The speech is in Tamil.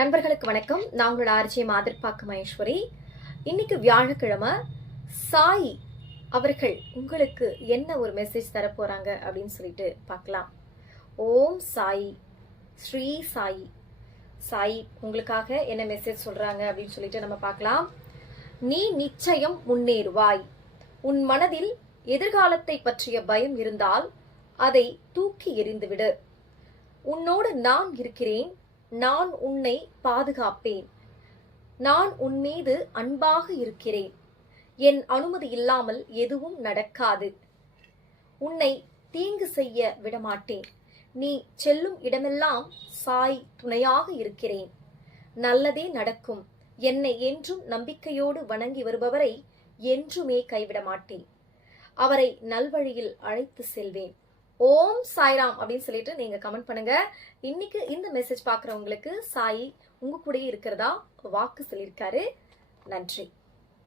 நண்பர்களுக்கு வணக்கம். நான் உங்களோட ஆர்ஜே மாதிர்பாக்க மகேஸ்வரி. இன்னைக்கு வியாழக்கிழமை. சாய் அவர்கள் உங்களுக்கு என்ன ஒரு மெசேஜ் தர போறாங்க அப்படின்னு சொல்லிட்டு பார்க்கலாம். ஓம் சாய், ஸ்ரீ சாய். சாய் உங்களுக்காக என்ன மெசேஜ் சொல்றாங்க அப்படின்னு சொல்லிட்டு நம்ம பார்க்கலாம். நீ நிச்சயம் முன்னேறுவாய். உன் மனதில் எதிர்காலத்தை பற்றிய பயம் இருந்தால் அதை தூக்கி எறிந்துவிடு. உன்னோடு நான் இருக்கிறேன். நான் உன்னை பாதுகாப்பேன். நான் உன் மீது அன்பாக இருக்கிறேன். என் அனுமதி இல்லாமல் எதுவும் நடக்காது. உன்னை தீங்கு செய்ய விடமாட்டேன். நீ செல்லும் இடமெல்லாம் சாய் துணையாக இருக்கிறேன். நல்லதே நடக்கும். என்னை என்றும் நம்பிக்கையோடு வணங்கி வருபவரை என்றுமே கைவிட மாட்டேன். அவரை நல்வழியில் அழைத்து செல்வேன். ஓம் சாய்ராம் அப்படின்னு சொல்லிட்டு நீங்க கமெண்ட் பண்ணுங்க. இன்னைக்கு இந்த மெசேஜ் பாக்குறவங்களுக்கு சாய் உங்க கூடயே இருக்கிறதா வாக்கு சொல்லியிருக்காரு. நன்றி.